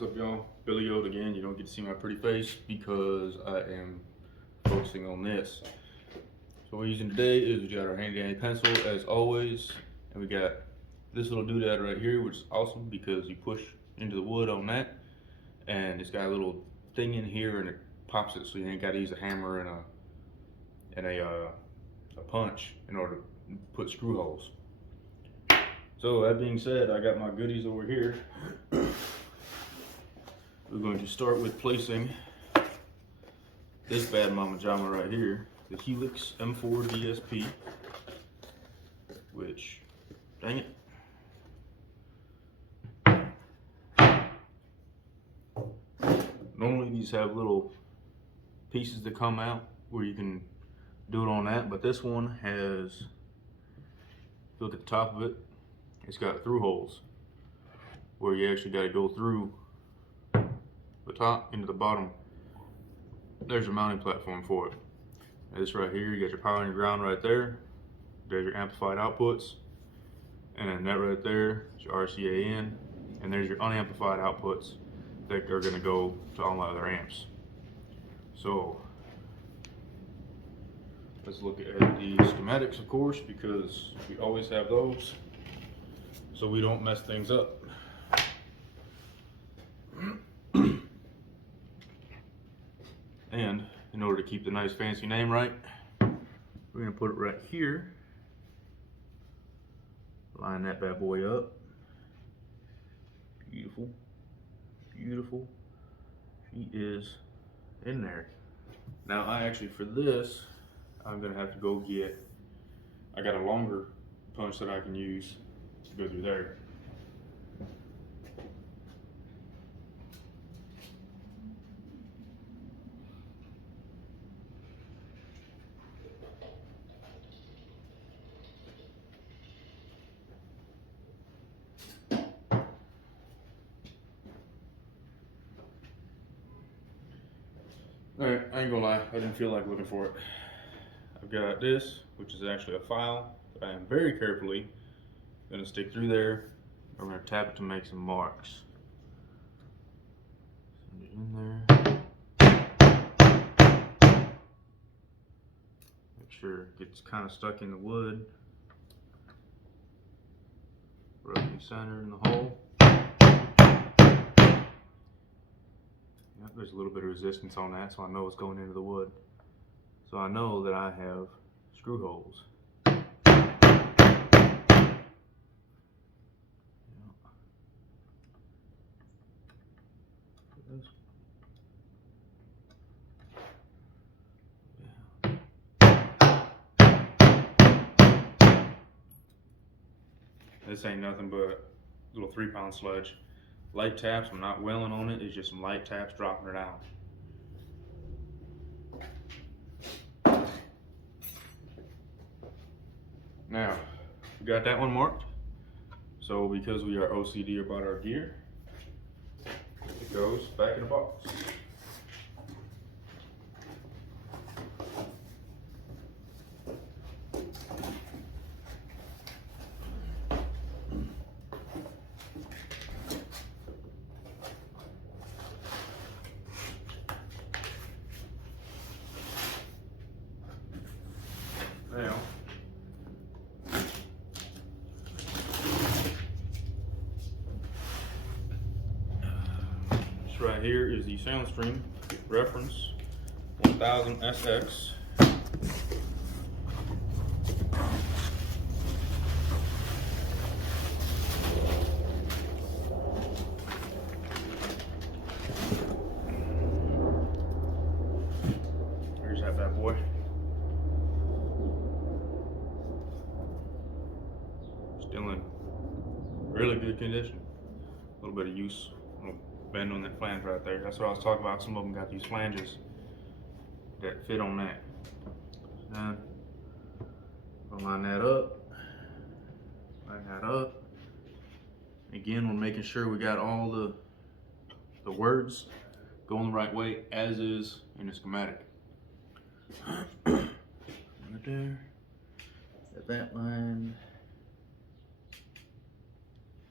What's up, y'all? Billy Yoda again. You don't get to see my pretty face because I am focusing on this. So what we're using today is we got our handy dandy pencil as always, and we got this little doodad right here, which is awesome because you push into the wood on that, and it's got a little thing in here and it pops it, so you ain't got to use a hammer and a punch in order to put screw holes. So that being said, I got my goodies over here. We're going to start with placing this bad mama jama right here, the Helix M4 DSP, which, dang it. Normally these have little pieces that come out where you can do it on that, but this one has, if you look at the top of it, it's got through holes where you actually got to go through the top into the bottom. There's your mounting platform for it. This right here, you got your power and your ground right there. There's your amplified outputs, and then that right there is your RCA in, and there's your unamplified outputs that are going to go to all my other amps. So let's look at the schematics, of course, because we always have those so we don't mess things up. And in order to keep the nice fancy name right, we're going to put it right here. Line that bad boy up. Beautiful. Beautiful. She is in there. Now I actually, for this, I'm going to have to go get, I got a longer punch that I can use to go through there. Alright, I ain't gonna lie, I didn't feel like looking for it. I've got this, which is actually a file that I am very carefully gonna stick through there. We're gonna tap it to make some marks. Send it in there. Make sure it gets kind of stuck in the wood. Roughly centered in the hole. Yep, there's a little bit of resistance on that, so I know it's going into the wood. So I know that I have screw holes. This ain't nothing but a little 3-pound sledge. Light taps, I'm not wailing on it, it's just some light taps dropping it out. Now, we got that one marked. So because we are OCD about our gear, it goes back in the box. Now, this right here is the SoundStream reference 1000 SX. Here's that bad boy. Still in really good condition. A little bit of use, a little bend on that flange right there. That's what I was talking about. Some of them got these flanges that fit on that. And we'll line that up. Line that up. Again, we're making sure we got all the words going the right way as is in the schematic. Right there. Got that line.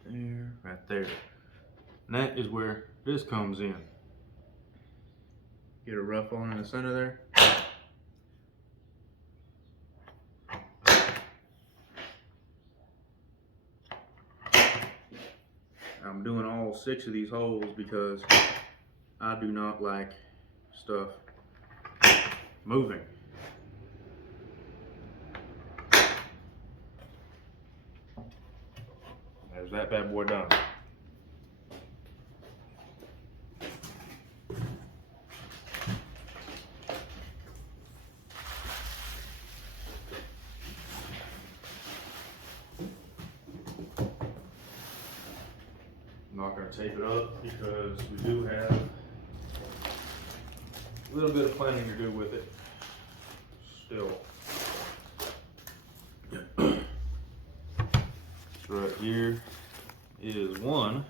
There, right there. And that is where this comes in. Get a rough on in the center there. I'm doing all 6 of these holes because I do not like stuff moving. There's that bad boy done. I'm not going to tape it up because we do have a little bit of planning to do with it still. Right here is one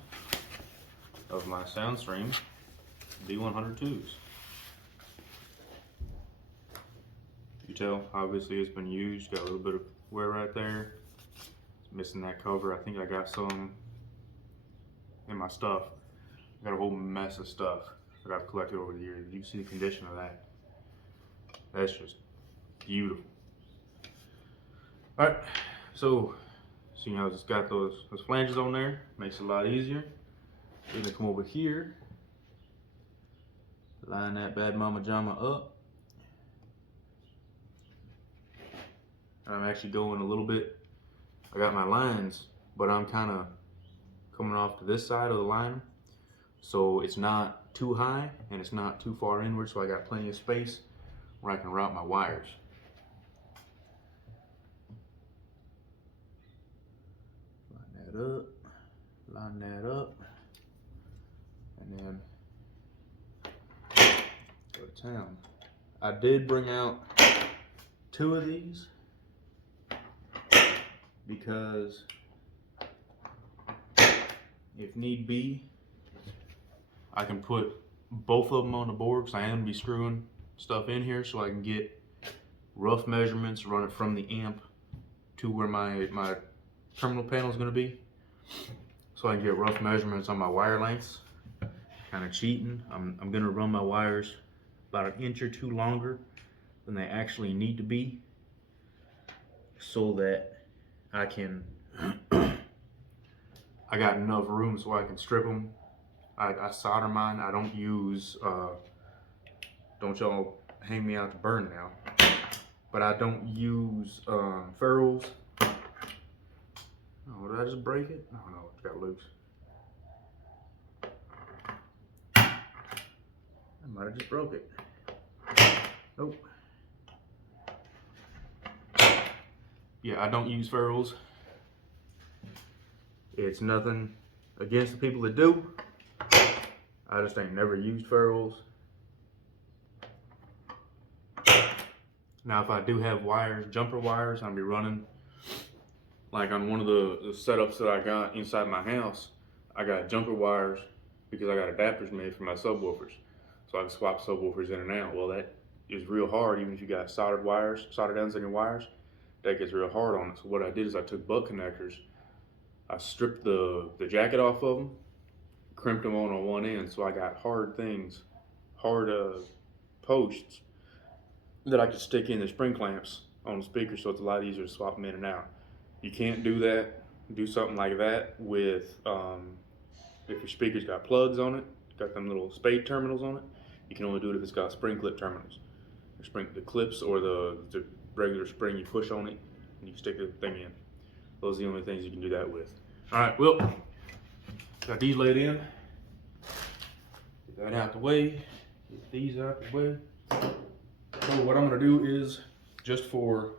of my SoundStream B102s. You tell, obviously it's been used, got a little bit of wear right there. It's missing that cover. I think I got some in my stuff. I got a whole mess of stuff that I've collected over the years. You see the condition of that. That's just beautiful. All right, so see how it's got those flanges on there, makes it a lot easier. We're gonna come over here, line that bad mama jama up. I'm actually going a little bit, I got my lines, but I'm kind of coming off to this side of the line, so it's not too high and it's not too far inward, so I got plenty of space where I can route my wires. Line that up, and then go to town. I did bring out 2 of these because if need be, I can put both of them on the board because I am be screwing stuff in here, so I can get rough measurements, run it from the amp to where my terminal panel is going to be, so I can get rough measurements on my wire lengths. Kind of cheating. I'm going to run my wires about 1 inch or 2 longer than they actually need to be, so that I can I got enough room so I can strip them. I solder mine. I don't use don't y'all hang me out to burn now, but I don't use ferrules. Oh, did I just break it? Oh no, it got loose. I might have just broke it. Nope. Yeah, I don't use ferrules. It's nothing against the people that do. I just ain't never used ferrules. Now, if I do have wires, jumper wires, I'll be running, like on one of the setups that I got inside my house, I got jumper wires because I got adapters made for my subwoofers. So I can swap subwoofers in and out. Well, that is real hard, even if you got soldered wires, soldered ends on your wires, that gets real hard on it. So what I did is I took butt connectors, I stripped the jacket off of them, crimped them on one end, so I got hard things, hard posts that I could stick in the spring clamps on the speaker, so it's a lot easier to swap them in and out. You can't do that, do something like that with, if your speaker's got plugs on it, got them little spade terminals on it. You can only do it if it's got spring clip terminals. The clips or the regular spring you push on it, and you can stick the thing in. Those are the only things you can do that with. All right, well, got these laid in. Get that out the way. Get these out the way. So what I'm gonna do is, just for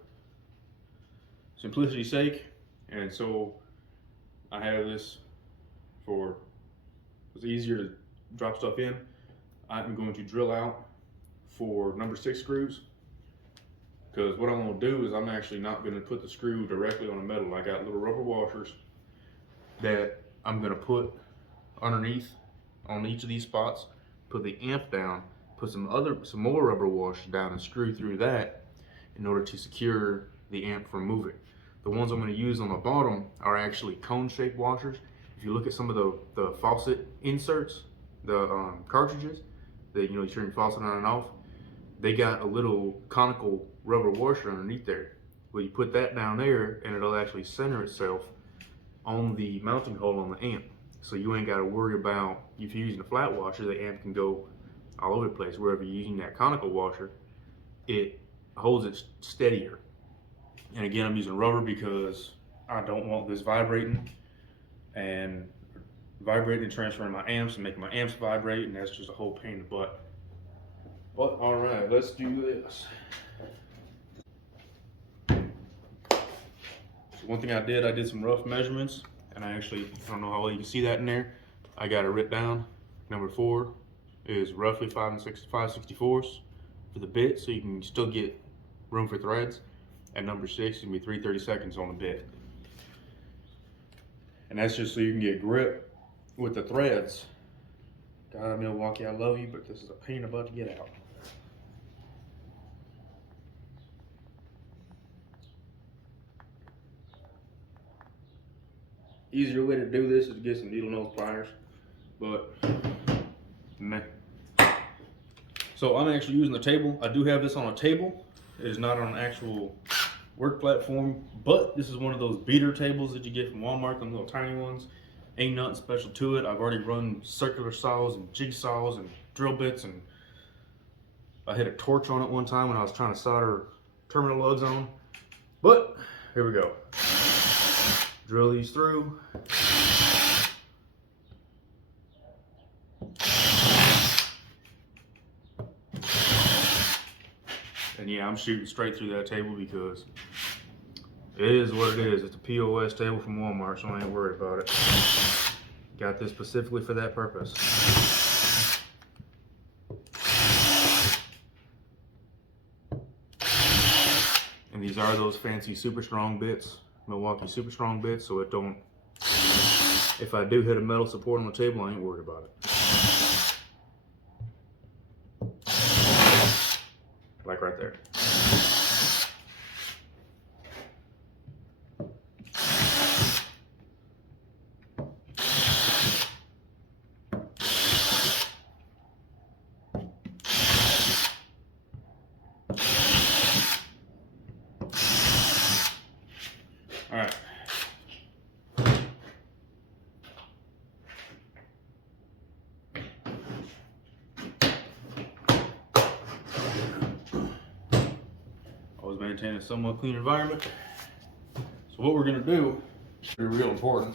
simplicity's sake, and so I have this for, it's easier to drop stuff in, I'm going to drill out for number 6 screws, because what I'm going to do is I'm actually not going to put the screw directly on the metal. I got little rubber washers that I'm going to put underneath on each of these spots, put the amp down, put some more rubber washers down and screw through that in order to secure the amp from moving. The ones I'm going to use on the bottom are actually cone shaped washers, if you look at some of the faucet inserts, the cartridges that you turn your faucet on and off, they got a little conical rubber washer underneath there. Well, you put that down there and it'll actually center itself on the mounting hole on the amp. So you ain't got to worry about, if you're using a flat washer, the amp can go all over the place. Wherever you're using that conical washer, it holds it steadier. And again, I'm using rubber because I don't want this vibrating and transferring my amps and making my amps vibrate, and that's just a whole pain in the butt. But all right, let's do this. So one thing I did some rough measurements, and I don't know how well you can see that in there. I got it written down. Number 4 is roughly 5 64ths for the bit, so you can still get room for threads. And number 6 is gonna be 3/32 on the bit. And that's just so you can get grip with the threads. God, Milwaukee, I love you, but this is a pain in the butt to get out. Easier way to do this is to get some needle nose pliers, but meh. So I'm actually using the table. I do have this on a table. It is not on an actual work platform, but this is one of those beater tables that you get from Walmart, them little tiny ones. Ain't nothing special to it. I've already run circular saws and jigsaws and drill bits, and I hit a torch on it one time when I was trying to solder terminal lugs on. But here we go. Drill these through. And yeah, I'm shooting straight through that table because it is what it is. It's a POS table from Walmart, so I ain't worried about it. Got this specifically for that purpose. And these are those fancy super strong bits, Milwaukee super strong bits, so it don't, if I do hit a metal support on the table, I ain't worried about it. Like right there. All right. Always maintain a somewhat clean environment. So what we're gonna do is real important.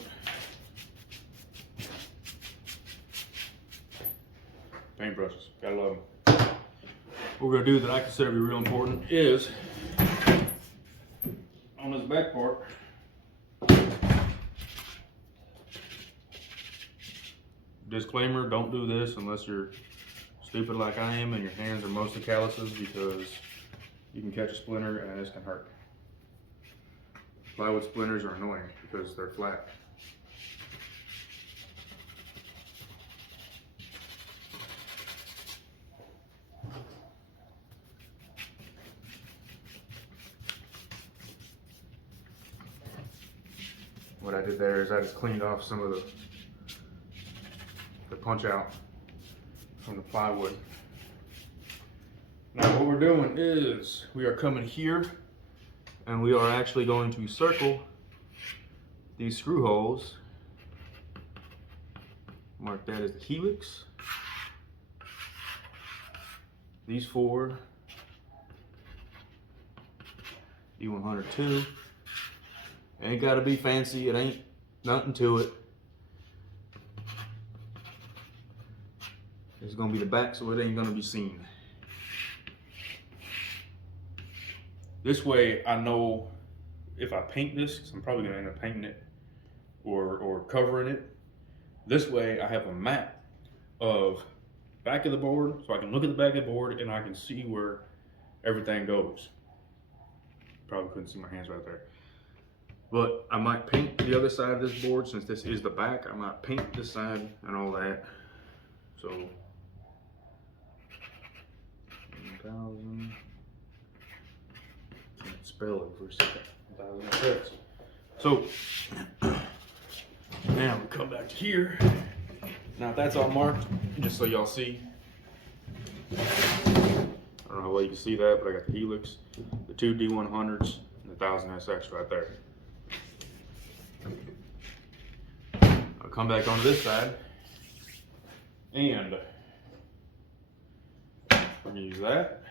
Paintbrushes, gotta love them. What we're gonna do that I consider to be real important is on this back part. Disclaimer, don't do this unless you're stupid like I am and your hands are mostly calluses, because you can catch a splinter and this can hurt. Plywood splinters are annoying because they're flat. What I did there is I just cleaned off some of the punch out from the plywood. Now what we're doing is we are coming here and we are actually going to circle these screw holes. Mark that as the helix. These 4, E102. Ain't gotta be fancy, it ain't nothing to it. It's gonna be the back, so it ain't gonna be seen. This way I know if I paint this, because I'm probably gonna end up painting it or covering it. This way I have a map of back of the board, so I can look at the back of the board and I can see where everything goes. Probably couldn't see my hands right there. But I might paint the other side of this board, since this is the back. I might paint this side and all that. So 1,000. Can't spell it for a second. 1,000 sets. So now we come back to here. Now that's all marked, just so y'all see. I don't know how well you can see that, but I got the Helix, the two D100s, and the 1000SX right there. I'll come back onto this side, and we're gonna use that.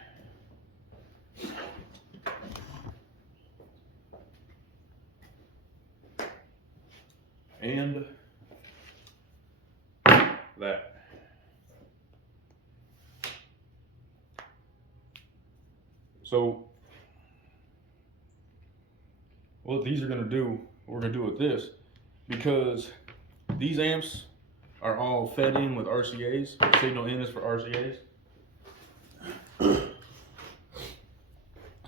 And that. So what these are going to do, we're going to do with this, because these amps are all fed in with RCAs. Signal in is for RCAs.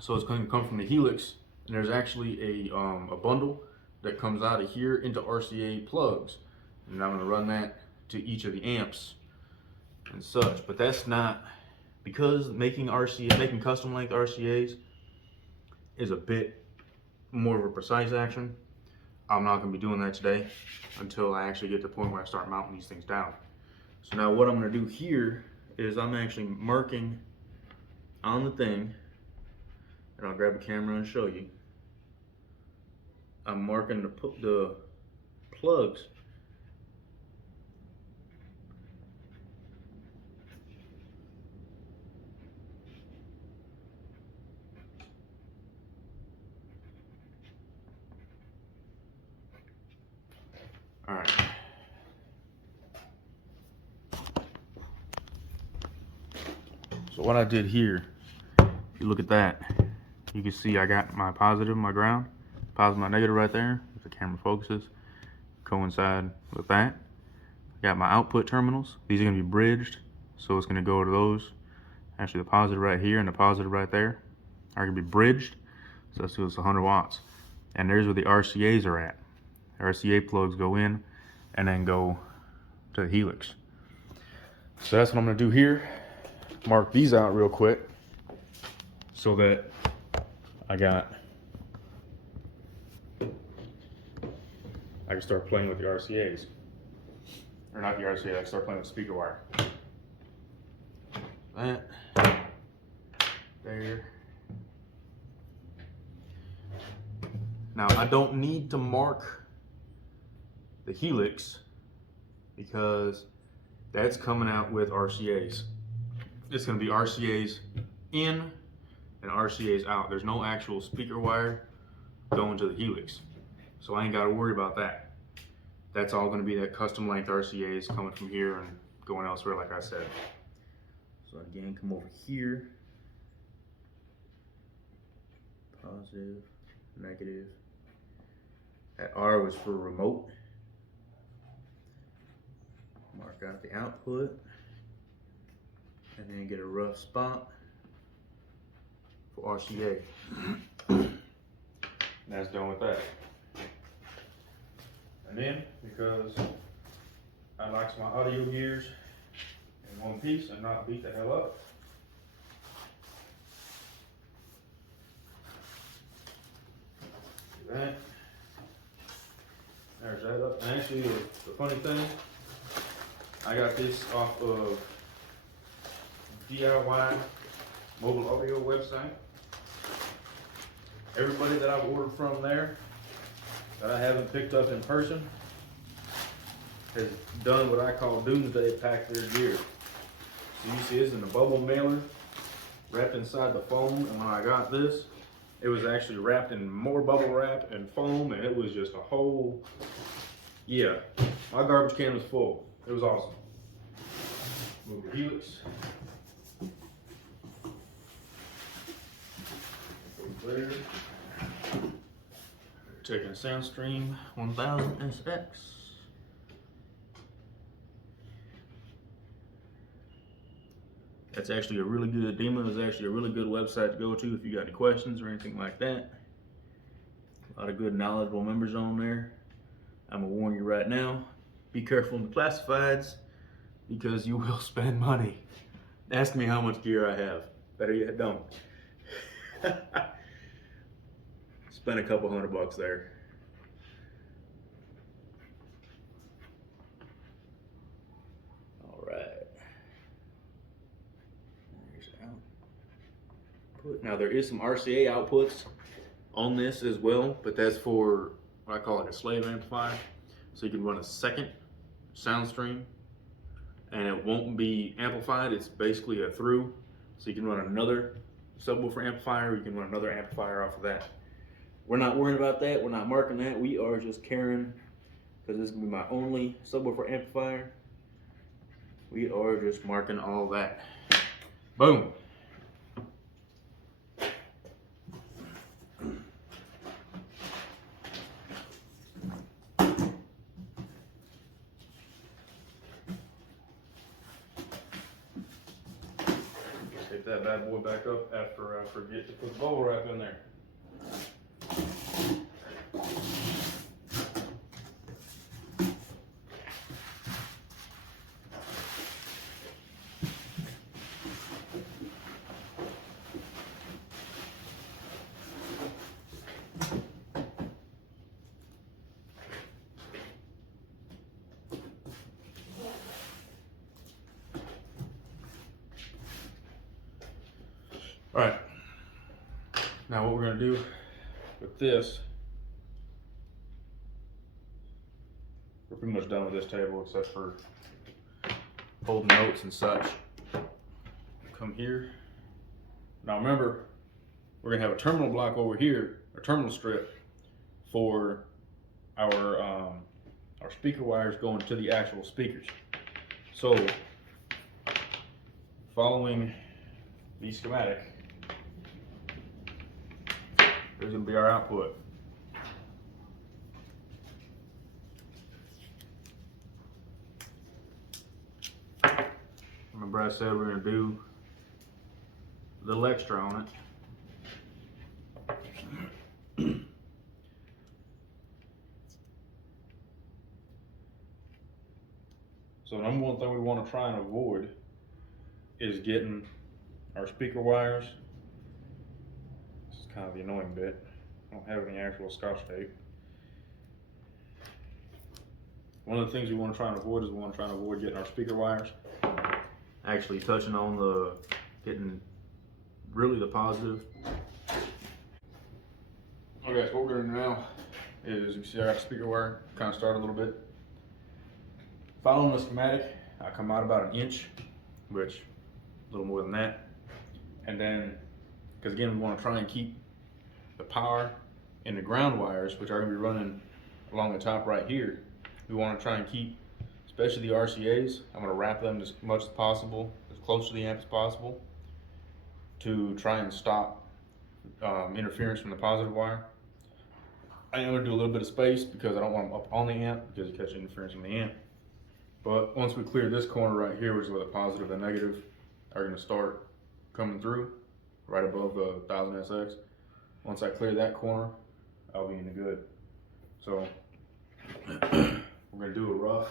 So it's going to come from the Helix, and there's actually a bundle that comes out of here into RCA plugs, and I'm going to run that to each of the amps and such. But that's not, because making custom length RCAs is a bit more of a precise action. I'm not going to be doing that today until I actually get to the point where I start mounting these things down. So now what I'm going to do here is I'm actually marking on the thing, and I'll grab a camera and show you. I'm marking the plugs all right. So what I did here, if you look at that, you can see I got my positive, my ground, positive, my negative right there. If the camera focuses, coincide with that. I got my output terminals. These are going to be bridged, so it's going to go to those. Actually, the positive right here and the positive right there are going to be bridged. So that's 100 watts. And there's where the RCAs are at. The RCA plugs go in and then go to the Helix. So that's what I'm going to do here. Mark these out real quick so that I can start playing with the RCAs. Or not the RCA, I can start playing with speaker wire. That, there. Now I don't need to mark the Helix because that's coming out with RCAs. It's going to be RCAs in and RCAs out. There's no actual speaker wire going to the Helix, so I ain't got to worry about that. That's all going to be that custom length RCAs coming from here and going elsewhere, like I said. So again, come over here, positive, negative. That R was for remote. Mark out the output, and then get a rough spot for RCA. That's done with that. And then, because I like my audio gears in one piece and not beat the hell up, do that. There's that up. And actually, the funny thing, I got this off of DIY mobile audio website. Everybody that I've ordered from there that I haven't picked up in person has done what I call doomsday pack their gear. So you see this in the bubble mailer wrapped inside the foam, and when I got this, it was actually wrapped in more bubble wrap and foam, and it was just a whole, yeah, my garbage can was full. It was awesome. Move the Helix. There. Taking a SoundStream 1000SX. That's actually a really good demo. It's actually a really good website to go to if you got any questions or anything like that. A lot of good knowledgeable members on there. I'm gonna warn you right now, be careful in the classifieds because you will spend money. Ask me how much gear I have. Better yet, don't. Spend a couple $100 there. output. Now there is some RCA outputs on this as well, but that's for what I call like a slave amplifier. So you can run a second sound stream and it won't be amplified. It's basically a through. So you can run another subwoofer amplifier, or you can run another amplifier off of that. We're not worried about that. We're not marking that. We are just carrying, because this is gonna be my only subwoofer amplifier. We are just marking all that. Boom. Take that bad boy back up after I forget to put the bubble wrap in there. All right, now what we're gonna do with this, we're pretty much done with this table except for holding notes and such. Come here. Now remember, we're gonna have a terminal block over here, a terminal strip for our speaker wires going to the actual speakers. So following the schematic, there's gonna be our output. Remember I said we're gonna do a little extra on it. So number one thing we want to try and avoid is getting our speaker wires. This is kind of the annoying bit. I don't have any actual Scotch tape. One of the things we want to try and avoid is we want to try and avoid getting our speaker wires actually touching on the, getting really the positive. Okay, so what we're gonna do now is, you see I got a speaker wire, kind of started a little bit. Following the schematic, I come out about 1 inch, which a little more than that. And then, because again, we want to try and keep the power in the ground wires, which are going to be running along the top right here. We want to try and keep, especially the RCAs, I'm going to wrap them as much as possible, as close to the amp as possible, to try and stop interference from the positive wire. I am going to do a little bit of space because I don't want them up on the amp because you catch interference from the amp. But once we clear this corner right here, which is where the positive and negative are going to start coming through, right above the 1000SX. Once I clear that corner, I'll be in the good. So we're going to do a rough.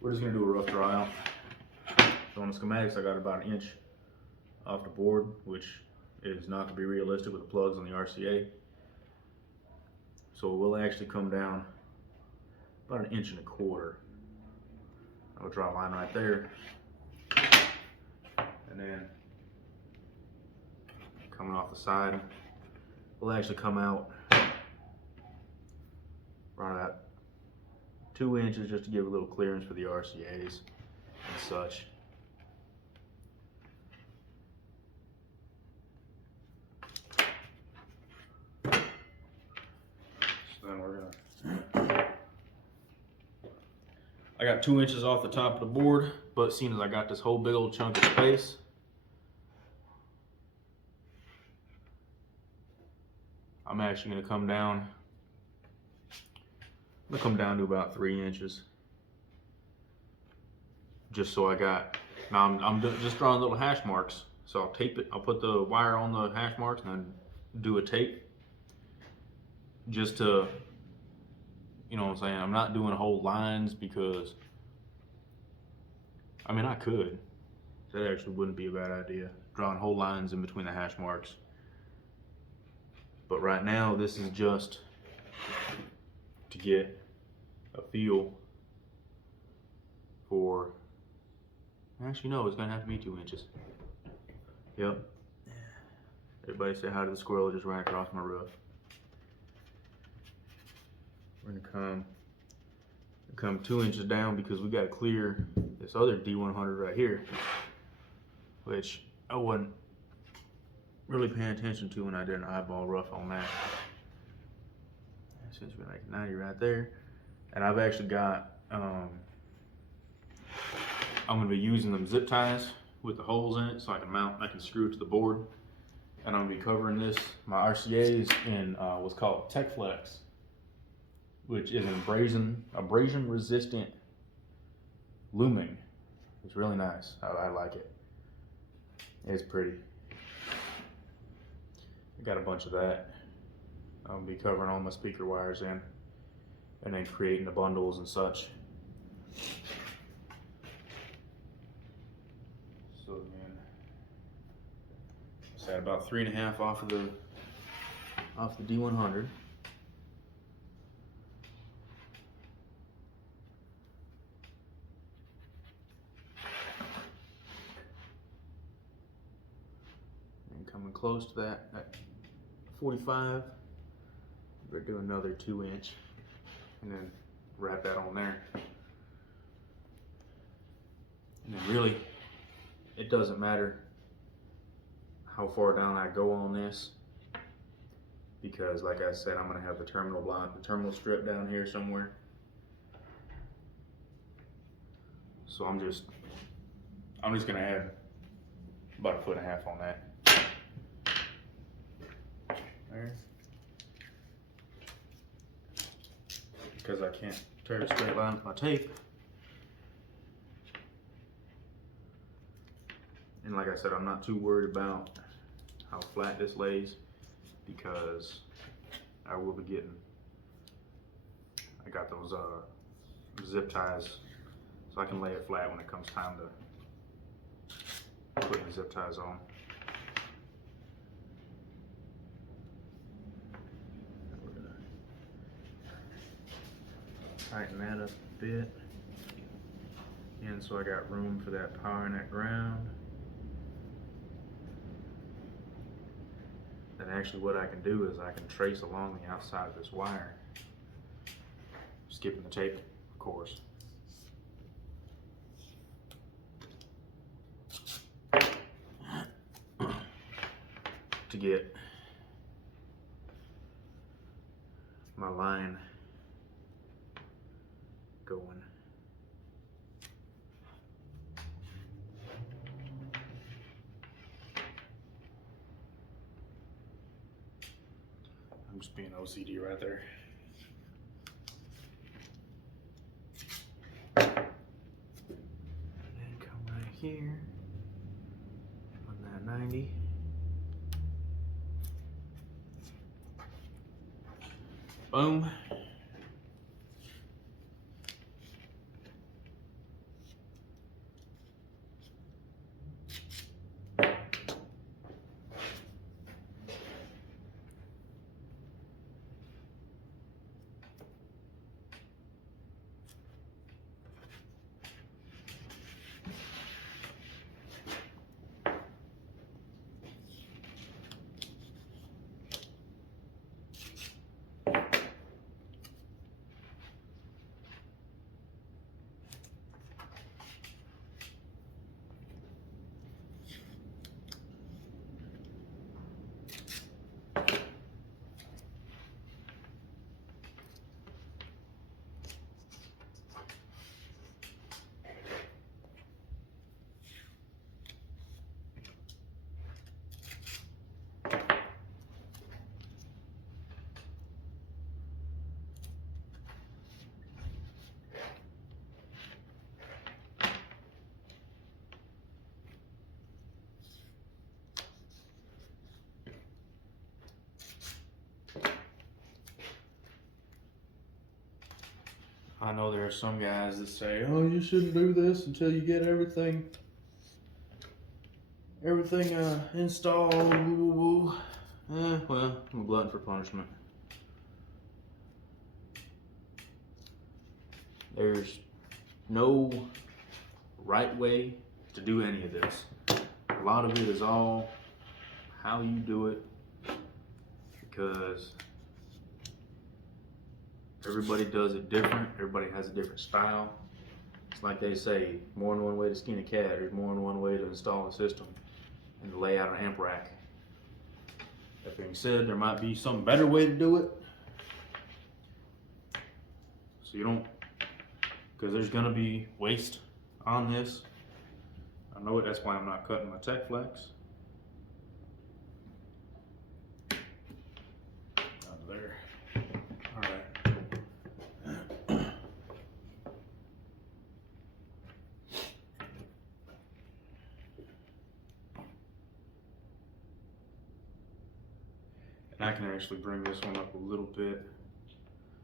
We're just going to do a rough dry out. So on the schematics, I got about 1 inch off the board, which is not to be realistic with the plugs on the RCA. So we'll actually come down about 1.25 inches. I'll draw a line right there, and then coming off the side, we'll actually come out right at 2 inches just to give a little clearance for the RCAs and such. So then we're gonna, I got 2 inches off the top of the board, but seeing as I got this whole big old chunk of space, I'm actually gonna come down. I'm gonna come down to about 3 inches, just so I got. Now I'm just drawing little hash marks, so I'll tape it. I'll put the wire on the hash marks and then do a tape, just to, you know what I'm saying. I'm not doing whole lines because, I mean, I could. That actually wouldn't be a bad idea, drawing whole lines in between the hash marks. But right now, this is just to get a feel for, actually no, it's gonna have to be 2 inches. Yep. Everybody say hi to the squirrel that just ran across my roof. We're gonna come 2 inches down because we gotta clear this other D100 right here, which I wasn't really paying attention to when I did an eyeball rough on that. Since we're like 90 right there, and I've actually got I'm gonna be using them zip ties with the holes in it so I can screw it to the board, and I'm gonna be covering this my RCA's in what's called Tech Flex, which is an abrasion resistant looming. It's really nice. I like it. It's pretty. I got a bunch of that. I'll be covering all my speaker wires in, and then creating the bundles and such. So again, it's at about 3.5 off the D100. And coming close to that 45. We're do another 2 inch and then wrap that on there. And then really, it doesn't matter how far down I go on this, because like I said, I'm gonna have the terminal strip down here somewhere. So I'm just gonna add about 1.5 feet on that. There. Because I can't turn a straight line with my tape. And like I said, I'm not too worried about how flat this lays, because I will be I got those zip ties, so I can lay it flat when it comes time to put the zip ties on. Tighten that up a bit, and so I got room for that power and that ground. And actually what I can do is I can trace along the outside of this wire, skipping the tape, of course. To get my line going. I'm just being OCD right there. And then come right here on that 90. Boom. I know there are some guys that say, oh, you shouldn't do this until you get everything installed, woo, woo, woo. Well, I'm a glutton for punishment. There's no right way to do any of this. A lot of it is all how you do it, because everybody does it different. Everybody has a different style. It's like they say, more than one way to skin a cat. There's more than one way to install a system and to lay out an amp rack. That being said, there might be some better way to do it. So you don't, because there's gonna be waste on this. I know it, that's why I'm not cutting my Tech Flex. Out there. All right. And I can actually bring this one up a little bit,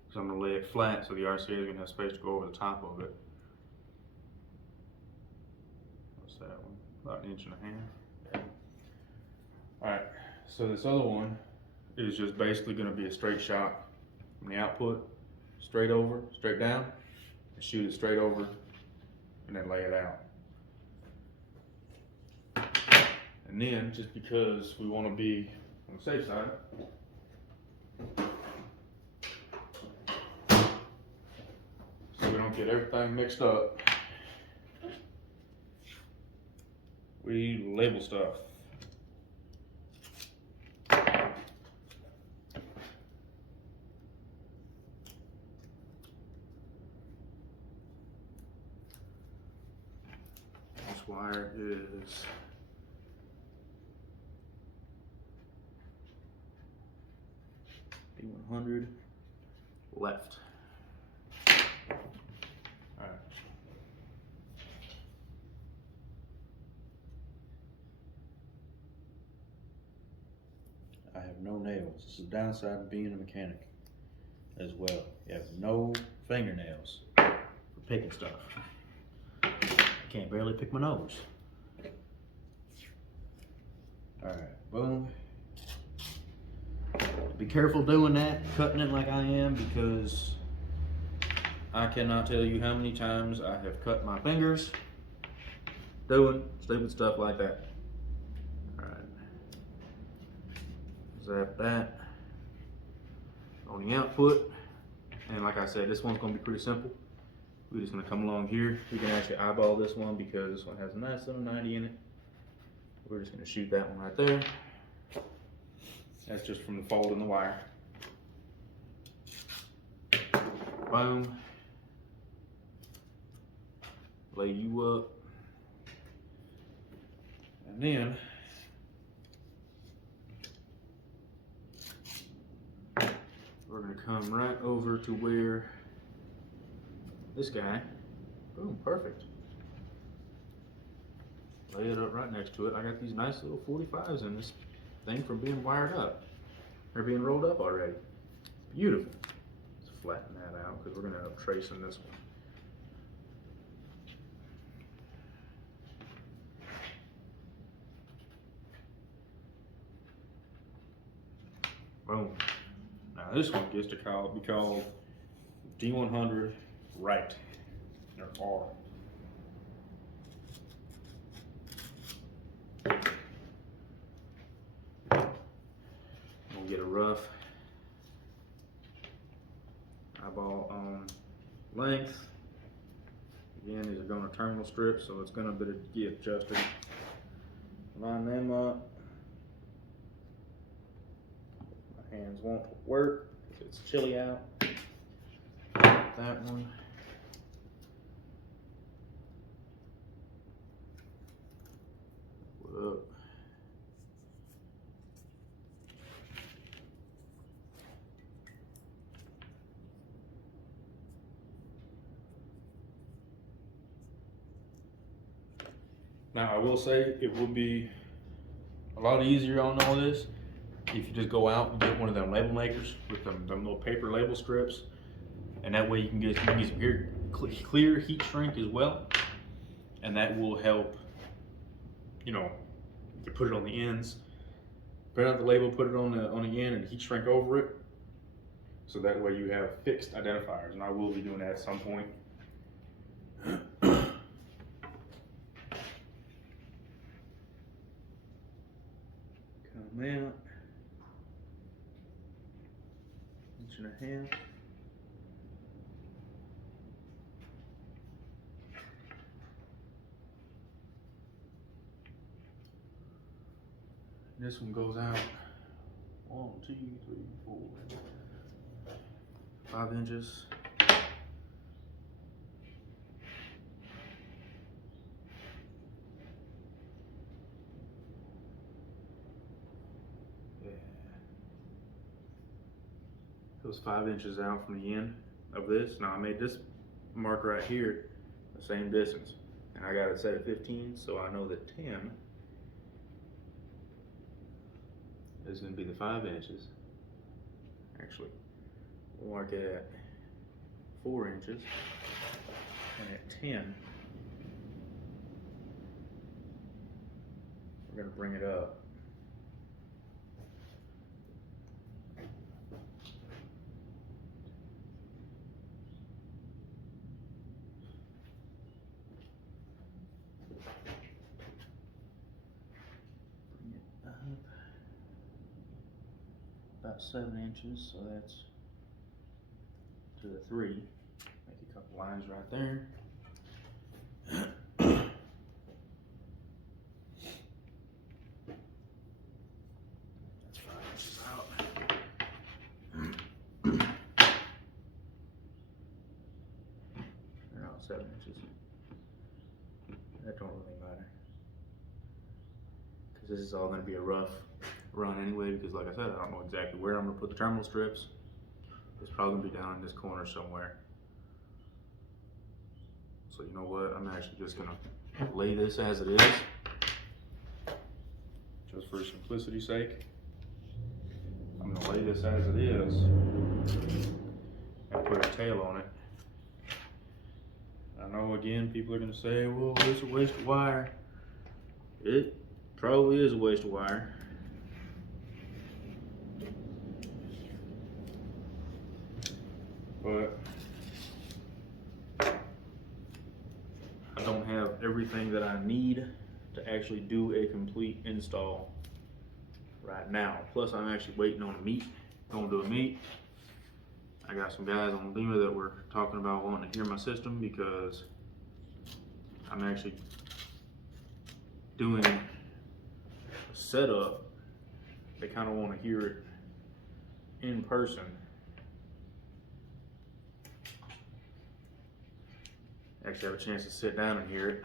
because I'm gonna lay it flat so the RCA is gonna have space to go over the top of it. What's that one? About 1.5 inches. Yeah. All right, so this other one is just basically gonna be a straight shot from the output, straight over, straight down, and shoot it straight over, and then lay it out. And then, just because we wanna be on the safe side, so we don't get everything mixed up, we label stuff. This wire is P100 left. All right. I have no nails. This is the downside of being a mechanic as well. You have no fingernails for picking stuff. I can't barely pick my nose. All right, boom. Be careful doing that, cutting it like I am, because I cannot tell you how many times I have cut my fingers doing stupid stuff like that. All right. Zap that on the output. And like I said, this one's gonna be pretty simple. We're just gonna come along here. We can actually eyeball this one because this one has a nice little 90 in it. We're just gonna shoot that one right there. That's just from the fold in the wire. Boom. Lay you up. And then we're gonna come right over to where this guy, boom, perfect. Lay it up right next to it. I got these nice little 45s in this thing from being wired up. They're being rolled up already. Beautiful. Let's flatten that out because we're gonna end up tracing this one. Boom. Now this one gets to be called D100 right, or R. We'll get a rough eyeball on length. Again, these are going to terminal strips, so it's going to be adjusted. Line them up. My hands won't work if it's chilly out. That one. Put up. Now I will say it will be a lot easier on all this if you just go out and get one of them label makers with them little paper label strips, and that way you can get some clear heat shrink as well, and that will help. You know, you can put it on the ends, print out the label, put it on the end, and heat shrink over it, so that way you have fixed identifiers. And I will be doing that at some point. Come 1.5 inches. This one goes out 1, 2, 3, 4, 5 inches. Yeah. It was 5 inches out from the end of this. Now I made this mark right here the same distance, and I got it set at 15, so I know that 10 is going to be the 5 inches. Actually, we'll mark it at 4 inches, and at 10, we're going to bring it up. Bring it up about 7 inches, so that's to the 3. Make a couple lines right there. That's 5 inches out. They're not 7 inches. That don't really matter, because this is all going to be a rough run anyway, because like I said, I don't know exactly where I'm going to put the terminal strips. It's probably going to be down in this corner somewhere. So you know what, I'm actually just going to lay this as it is, just for simplicity's sake. I'm going to lay this as it is and put a tail on it. I know again people are going to say, well, it's a waste of wire. It probably is a waste of wire. But I don't have everything that I need to actually do a complete install right now. Plus I'm actually waiting on a meet, going to a meet. I got some guys on Lima that were talking about wanting to hear my system, because I'm actually doing a setup. They kind of want to hear it in person. Actually have a chance to sit down and hear it,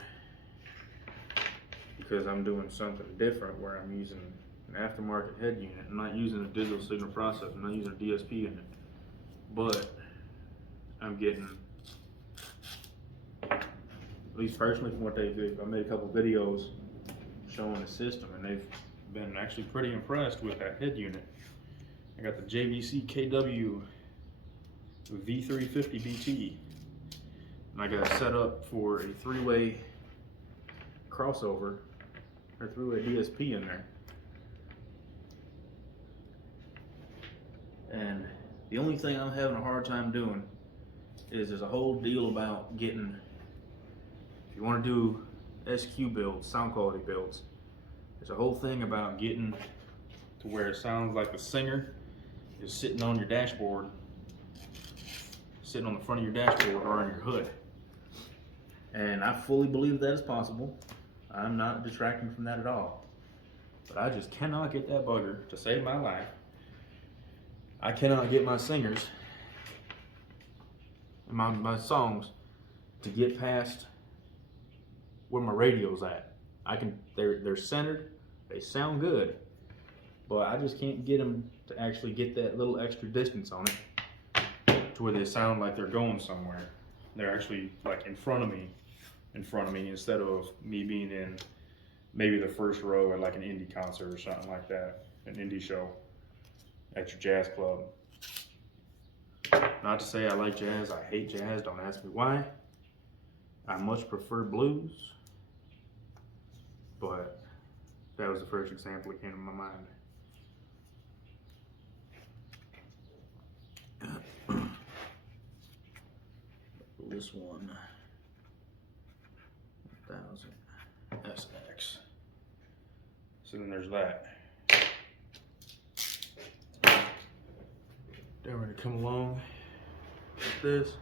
because I'm doing something different where I'm using an aftermarket head unit. I'm not using a digital signal processor. I'm not using a DSP unit, but I'm getting, at least personally from what they do, I made a couple videos showing the system, and they've been actually pretty impressed with that head unit. I got the JVC KW V350 BT. And I got it set up for a 3-way crossover, or 3-way DSP in there. And the only thing I'm having a hard time doing is there's a whole deal about getting, if you want to do SQ builds, sound quality builds, there's a whole thing about getting to where it sounds like the singer is sitting on your dashboard, sitting on the front of your dashboard or on your hood. And I fully believe that is possible. I'm not detracting from that at all. But I just cannot get that bugger to save my life. I cannot get my singers and my songs to get past where my radio's at. They're centered, they sound good, but I just can't get them to actually get that little extra distance on it to where they sound like they're going somewhere. They're actually like in front of me, instead of me being in maybe the first row at like an indie concert or something like that, an indie show at your jazz club. Not to say I like jazz, I hate jazz, don't ask me why. I much prefer blues, but that was the first example that came to my mind. This one, 1000 SX. So then there's that. They're ready to come along with this.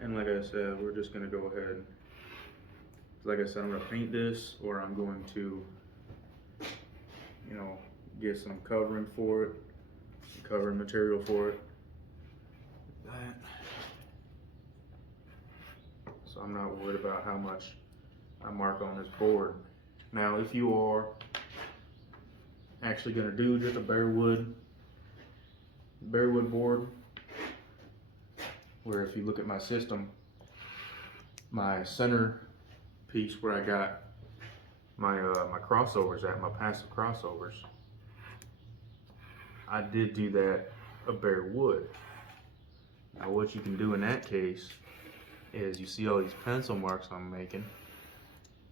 And like I said, we're just gonna go ahead. Like I said, I'm gonna paint this, or I'm going to, you know, get some covering for it, covering material for it. That. So I'm not worried about how much I mark on this board. Now, if you are actually gonna do just a bare wood board, where if you look at my system, my center piece where I got my my crossovers at, my passive crossovers, I did do that a bare wood. Now what you can do in that case is, you see all these pencil marks I'm making,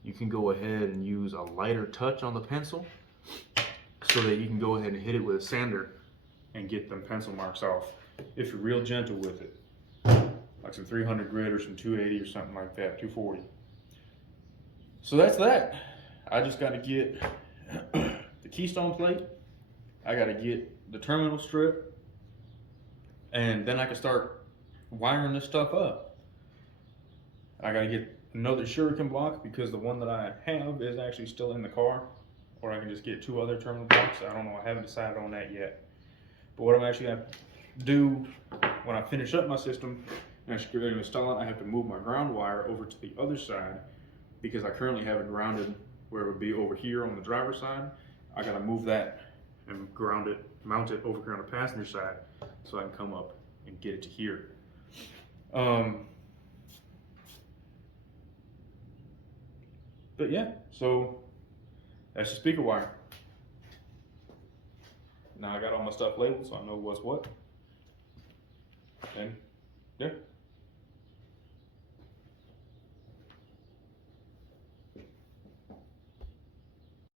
you can go ahead and use a lighter touch on the pencil so that you can go ahead and hit it with a sander and get them pencil marks off if you're real gentle with it. Like some 300 grit or some 280 or something like that, 240. So that's that. I just got to get the keystone plate. I got to get the terminal strip, and then I can start wiring this stuff up. I got to get another shuriken block because the one that I have is actually still in the car, or I can just get 2 other terminal blocks. I don't know. I haven't decided on that yet. But what I'm actually going to do when I finish up my system and I screw it and install it, I have to move my ground wire over to the other side, because I currently have it grounded where it would be over here on the driver's side. I gotta move that and mount it over here on the passenger side so I can come up and get it to here. But yeah, so that's the speaker wire. Now I got all my stuff labeled so I know what's what. And yeah.